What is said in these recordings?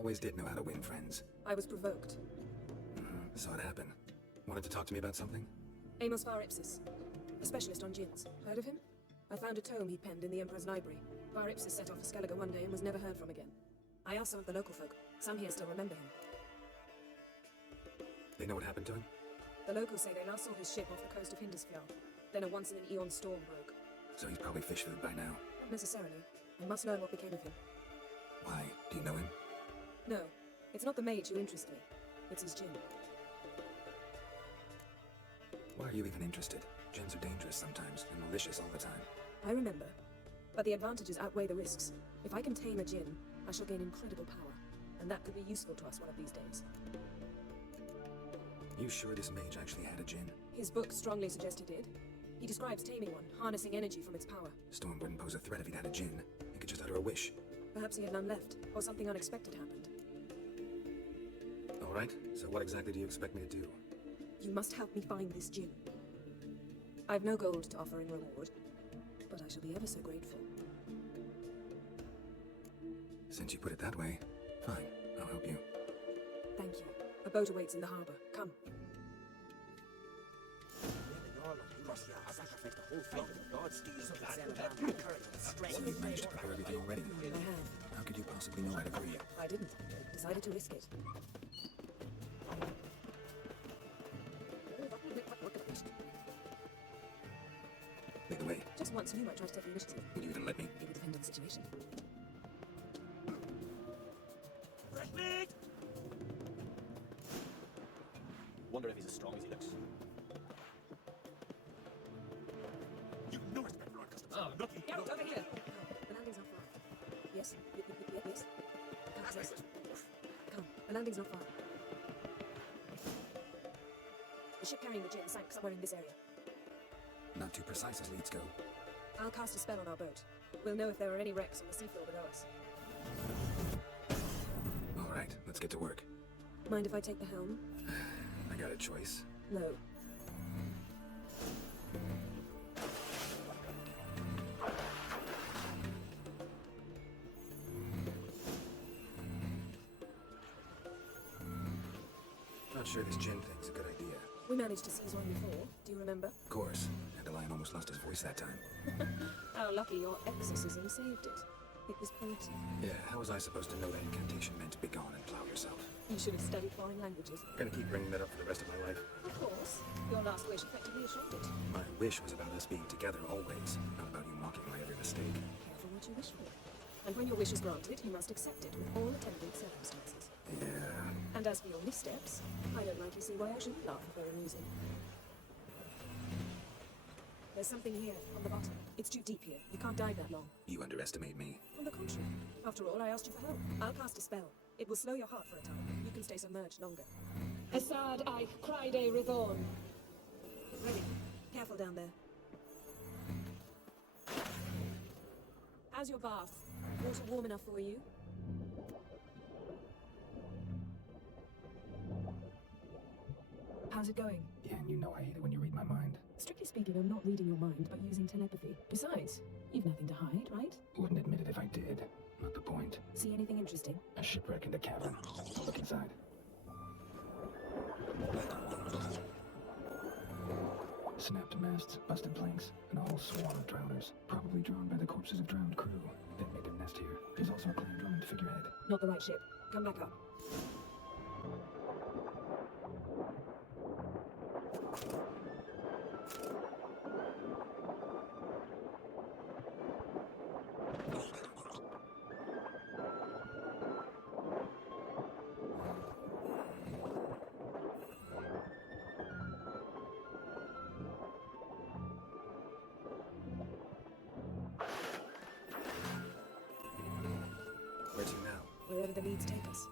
Always did know how to win friends. I was provoked. Saw it happen. Wanted to talk to me about something? Amos Var Ipsis, a specialist on djinns. Heard of him? I found a tome he penned in the Emperor's library. Var Ipsis set off for Skellige one day and was never heard from again. I asked some of the local folk. Some here still remember him. They know what happened to him? The locals say they last saw his ship off the coast of Hindisfjall. Then a once-in-an-eon storm broke. So he's probably fish food by now. Not necessarily. I must learn what became of him. Why? Do you know him? No. It's not the mage who interests me. It's his djinn. Why are you even interested? Djinns are dangerous sometimes, and malicious all the time. I remember. But the advantages outweigh the risks. If I can tame a djinn, I shall gain incredible power. And that could be useful to us one of these days. You sure this mage actually had a djinn? His book strongly suggests he did. He describes taming one, harnessing energy from its power. Storm wouldn't pose a threat if he'd had a djinn. He could just utter a wish. Perhaps he had none left, or something unexpected happened. All right, so what exactly do you expect me to do? You must help me find this djinn. I've no gold to offer in reward, but I shall be ever so grateful. Since you put it that way, fine, I'll help you. Thank you. A boat awaits in the harbor. Come. So you've managed to prepare everything already? I have. How could you possibly know I'd agree? I didn't. Decided to risk it. Lead the way. Just once you might try to take the initiative. Would you even let me? It would depend on the situation. Wonder if he's as strong as he looks. You know respect for our customers. Oh, lucky. Get over here! The landing's not far. Yes. Yes. Come. The landing's not far. The ship carrying the djinn sank somewhere in this area. Not too precise as leads go. I'll cast a spell on our boat. We'll know if there are any wrecks on the seafloor below us. All right, let's get to work. Mind if I take the helm? I got a choice. No. Not sure this djinn thing's a good idea. We managed to seize one before. Do you remember? Of course. And the lion almost lost his voice that time. How lucky your exorcism saved it. It was poetic. Yeah, how was I supposed to know that incantation meant begone and plow yourself? You should have studied foreign languages. Gonna keep bringing that up for the rest of my life. Of course. Your last wish effectively assured it. My wish was about us being together always, not about you mocking my every mistake. Careful what you wish for. And when your wish is granted, you must accept it with all attendant circumstances. Yeah. And as for your missteps, I don't like to see why I shouldn't laugh if they're amusing. There's something here, on the bottom. It's too deep here. You can't dive that long. You underestimate me. On the contrary. After all, I asked you for help. I'll cast a spell. It will slow your heart for a time. You can stay submerged longer. Assad I cried a Rithorn. Ready. Careful down there. How's your bath? Water warm enough for you? How's it going? Yeah, and you know I hate it when you read my mind. Strictly speaking, I'm not reading your mind, but using telepathy. Besides, you've nothing to hide, right? Wouldn't admit it if I did. Not the point. See anything interesting? A shipwreck in the cavern. I'll look inside. Snapped masts, busted planks, and a whole swarm of drowners. Probably drawn by the corpses of drowned crew. That made their nest here. There's also a clan drummond figurehead. Not the right ship. Come back up. Where to now? Wherever the leads take us.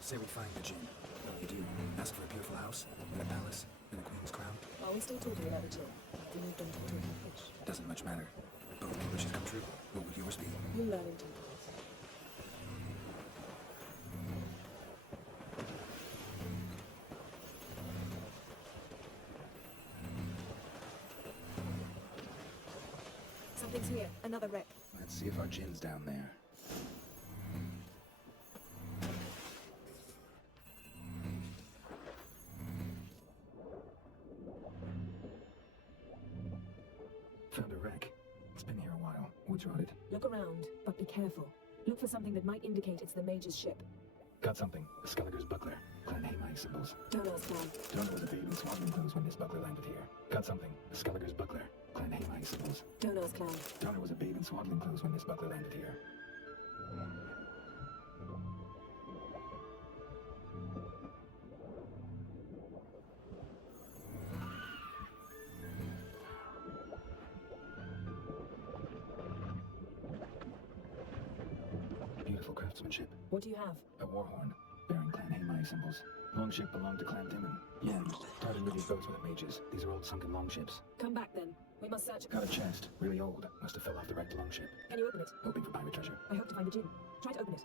Say we find the djinn. What do you do? Ask for a beautiful house? And a palace? And a queen's crown? Are we still talking about the djinn? We moved on to talking fish. Doesn't much matter. Both my wishes come true. What would yours be? You'll learn in due course. Something's here. Another wreck. Let's see if our Jin's down there. Found a wreck. It's been here a while. Wood's rotted. Look around, but be careful. Look for something that might indicate it's the Mage's ship. Got something. The Skelliger's buckler. Clan Hamai symbols. Doan's clan. Doan was a babe in swaddling clothes when this buckler landed here. Got something. The Skelliger's buckler. Clan Hamai symbols. Doan's clan. Doan was a babe in swaddling clothes when this buckler landed here. Beautiful craftsmanship. What do you have? A war horn, bearing Clan Hamai symbols. Longship belonged to Clan Timon. Yen, started with these boats with the mages. These are old sunken longships. Come back then. We must search. Got a chest, really old. Must have fell off the wrecked longship. Can you open it? Hoping for pirate treasure. I hope to find the Jinn. Try to open it.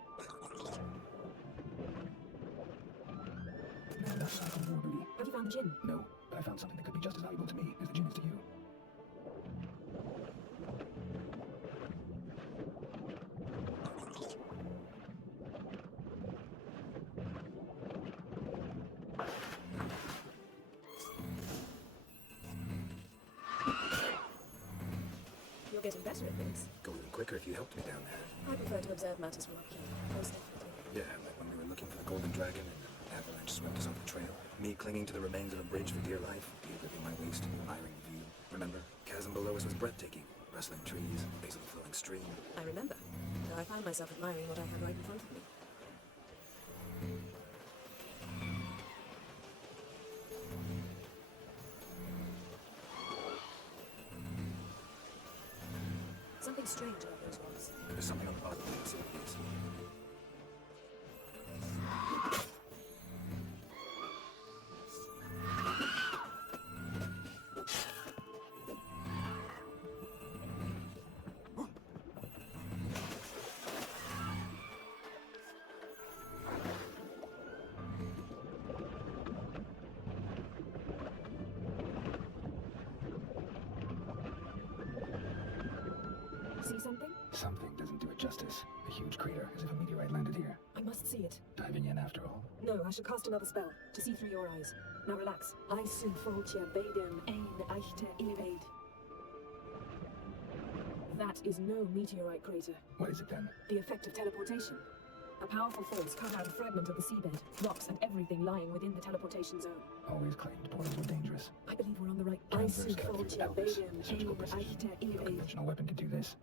No, that's not from war booty. Have you found the Jinn? No, but I found something that could be just as valuable to me as the gin is to you. You're getting better at this. Go even quicker if you helped me down there. I prefer to observe matters from up here. Most definitely. Yeah, like when we were looking for the Golden Dragon and an avalanche swept us off the trail. Me clinging to the remains of a bridge for dear life, you gripping my waist, admiring the view. Remember? Chasm below us was breathtaking. Rustling trees, lazily flowing stream. I remember. Though I found myself admiring what I had right in front of me. Something strange about those rocks. There's something on the bottom. Let's see what it is. See something? Something doesn't do it justice. A huge crater, as if a meteorite landed here. I must see it. Diving in after all. No, I should cast another spell to see through your eyes. Now relax. I sulfoltia bedem ein eichte ilvaid. That is no meteorite crater. What is it then? The effect of teleportation. A powerful force cut out a fragment of the seabed, rocks and everything lying within the teleportation zone. Always claimed portals were dangerous. I believe we're on the right. I Transverse cut through the sulfoltia pelvis. bedem Surgical ein precision. eichte No ilvaid. conventional weapon could do this.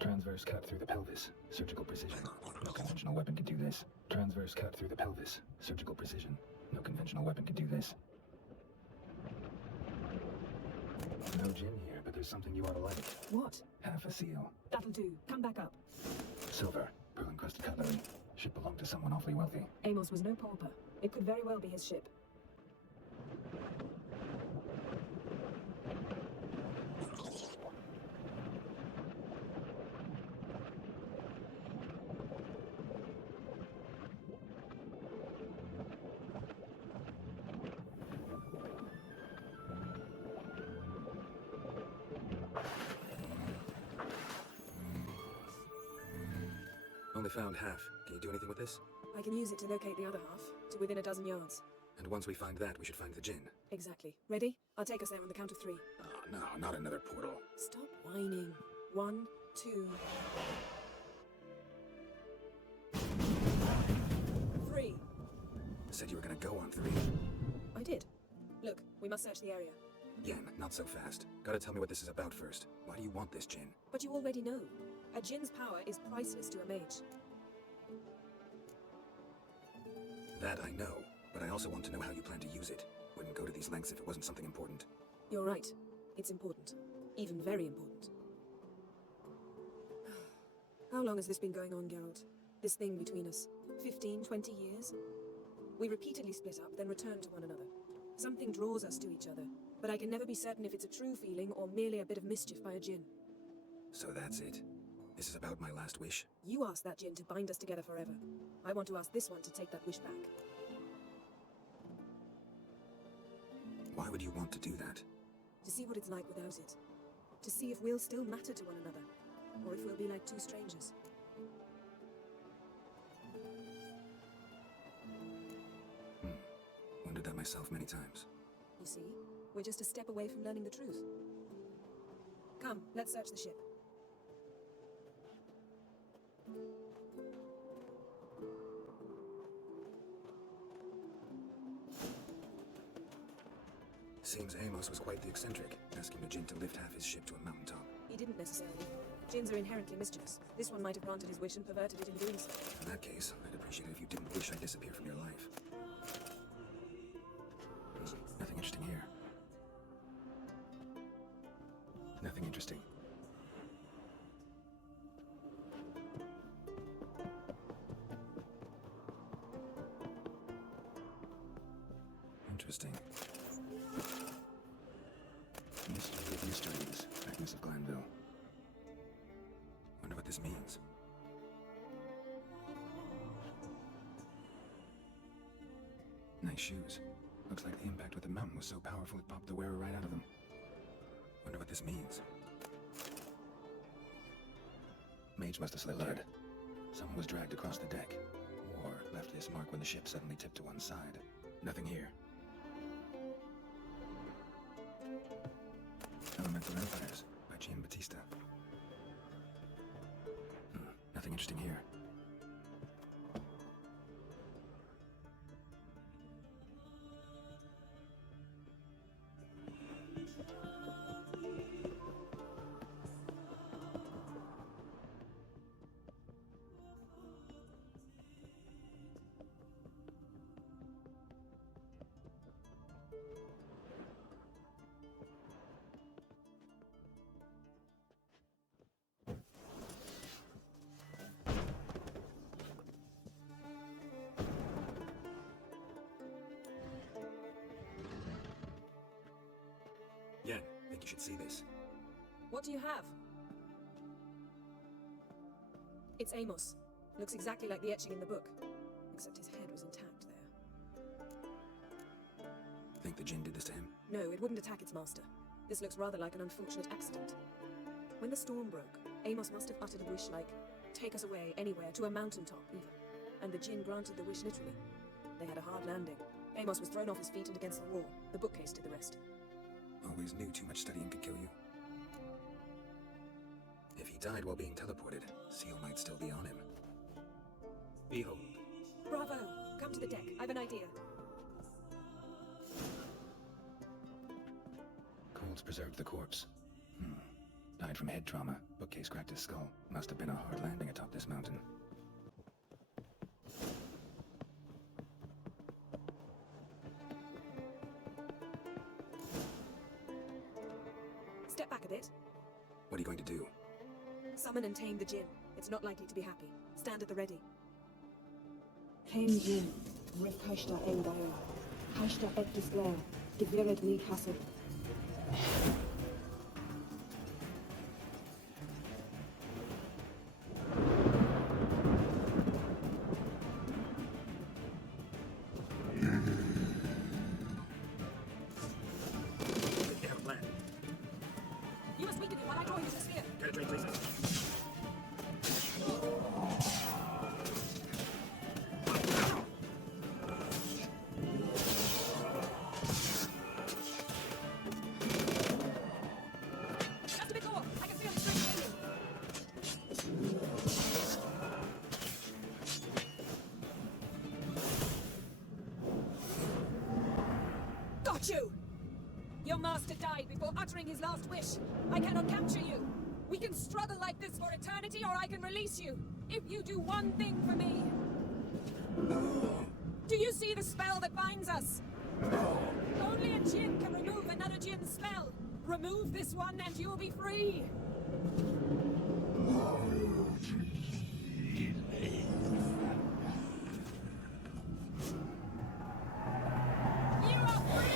Transverse cut through the pelvis. Surgical precision. No conventional weapon could do this. Transverse cut through the pelvis. Surgical precision. No conventional weapon could do this. No gin here, but there's something you ought to like. What? Half a seal. That'll do. Come back up. Silver. Pearl-encrusted cutlery. Should belong to someone awfully wealthy. Amos was no pauper. It could very well be his ship. Only found half. Can you do anything with this? I can use it to locate the other half, to within a dozen yards. And once we find that, we should find the gin. Exactly. Ready? I'll take us there on the count of 3. Oh, no, not another portal. Stop whining. 1, 2... 3. Said you were gonna go on 3. I did. Look, we must search the area. Yen, not so fast. Gotta tell me what this is about first. Why do you want this gin? But you already know. A Jin's power is priceless to a mage. That I know, but I also want to know how you plan to use it. Wouldn't go to these lengths if it wasn't something important. You're right. It's important. Even very important. How long has this been going on, Geralt? This thing between us? 15, 20 years? We repeatedly split up, then return to one another. Something draws us to each other, but I can never be certain if it's a true feeling or merely a bit of mischief by a Jinn. So that's it. This is about my last wish. You asked that Jinn to bind us together forever. I want to ask this one to take that wish back. Why would you want to do that? To see what it's like without it. To see if we'll still matter to one another, or if we'll be like two strangers. Wondered that myself many times. You see, we're just a step away from learning the truth. Come, let's search the ship. Seems Amos was quite the eccentric, asking the Jinn to lift half his ship to a mountaintop. He didn't necessarily. Jinns are inherently mischievous. This one might have granted his wish and perverted it in doing so. In that case, I'd appreciate it if you didn't wish I disappear from your life. Nothing interesting here. Nothing interesting. Interesting. Mystery of mysteries, Agnes of Glanville. Wonder what this means. Nice shoes. Looks like the impact with the mountain was so powerful it popped the wearer right out of them. Wonder what this means. Mage must have slipped blood. Someone was dragged across the deck. Or left this mark when the ship suddenly tipped to one side. Nothing here. Elemental Empires by Gian Battista. Nothing interesting here. Yen, think you should see this. What do you have? It's Amos. Looks exactly like the etching in the book. Except his head was intact there. Think the Jinn did this to him? No, it wouldn't attack its master. This looks rather like an unfortunate accident. When the storm broke, Amos must have uttered a wish like, take us away, anywhere, to a mountaintop, even. And the Jinn granted the wish literally. They had a hard landing. Amos was thrown off his feet and against the wall. The bookcase did the rest. Always knew too much studying could kill you. If he died while being teleported, Seal might still be on him. Behold. Bravo! Come to the deck. I've an idea. Cold's preserved the corpse. Died from head trauma. Bookcase cracked his skull. Must have been a hard landing atop this mountain. Step back a bit. What are you going to do? Summon and tame the Jinn. It's not likely to be happy. Stand at the ready. Tame Jinn, Rifkashta Engire, Kashta et Disglare, Geviret Lee Castle. You have a plan. You must weaken it while I draw you to the sphere. Penetrate places. Just a bit more. I can feel it straight Got you! Your master died before uttering his last wish. I cannot capture you. We can struggle like this for eternity, or I can release you. If you do one thing for me. Do you see the spell that binds us? Only a Jinn can remove another Jinn's spell. Remove this one and you'll be free. You are free!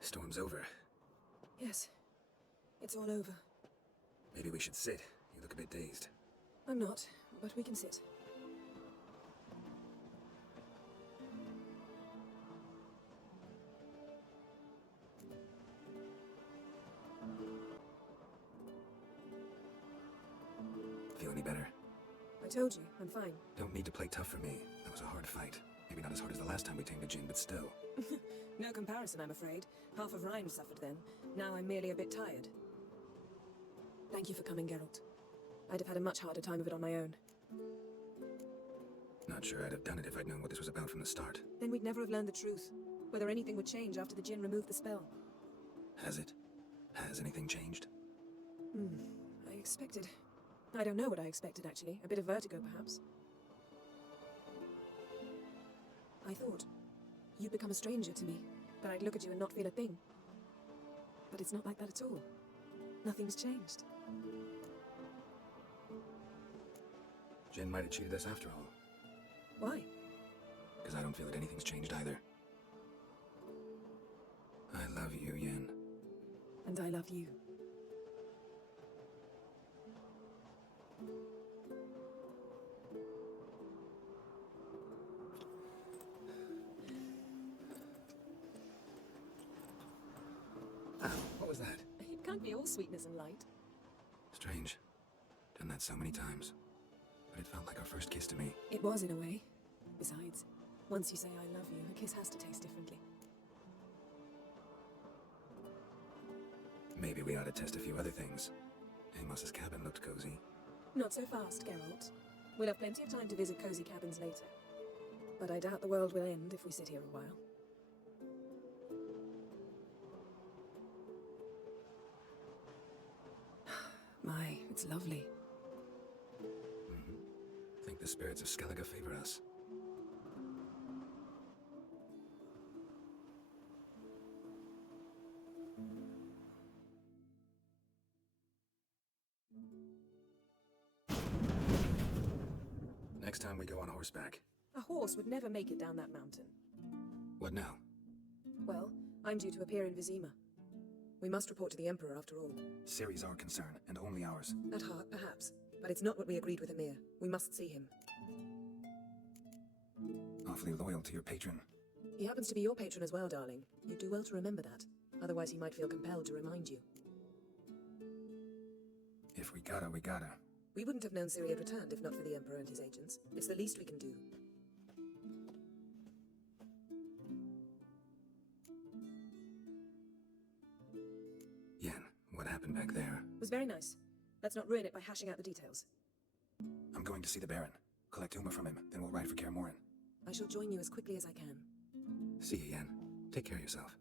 Storm's over. Yes, it's all over. Maybe we should sit. You look a bit dazed. I'm not, but we can sit. told you, I'm fine. Don't need to play tough for me. That was a hard fight. Maybe not as hard as the last time we tamed a djinn, but still. No comparison, I'm afraid. Half of Rhyme suffered then. Now I'm merely a bit tired. Thank you for coming, Geralt. I'd have had a much harder time of it on my own. Not sure I'd have done it if I'd known what this was about from the start. Then we'd never have learned the truth. Whether anything would change after the djinn removed the spell. Has it? Has anything changed? I expected... I don't know what I expected, actually. A bit of vertigo, perhaps. I thought you'd become a stranger to me, but I'd look at you and not feel a thing. But it's not like that at all. Nothing's changed. Jinn might have cheated us after all. Why? Because I don't feel that anything's changed either. I love you, Yen. And I love you. Ow, what was that? It can't be all sweetness and light. Strange. Done that so many times. But it felt like our first kiss to me. It was, in a way. Besides, once you say I love you, a kiss has to taste differently. Maybe we ought to test a few other things. Amos's cabin looked cozy. Not so fast, Geralt. We'll have plenty of time to visit cozy cabins later. But I doubt the world will end if we sit here a while. My, it's lovely. Think the spirits of Skellige favor us. Next time we go on horseback. A horse would never make it down that mountain. What now? Well, I'm due to appear in Vizima. We must report to the Emperor after all. Ciri's our concern, and only ours. At heart, perhaps. But it's not what we agreed with Emir. We must see him. Awfully loyal to your patron. He happens to be your patron as well, darling. You do well to remember that. Otherwise he might feel compelled to remind you. If we gotta, we gotta. We wouldn't have known Ciri had returned if not for the Emperor and his agents. It's the least we can do. Yen, what happened back there? It was very nice. Let's not ruin it by hashing out the details. I'm going to see the Baron. Collect Uma from him, then we'll ride for Kaer Morhen. I shall join you as quickly as I can. See you, Yen. Take care of yourself.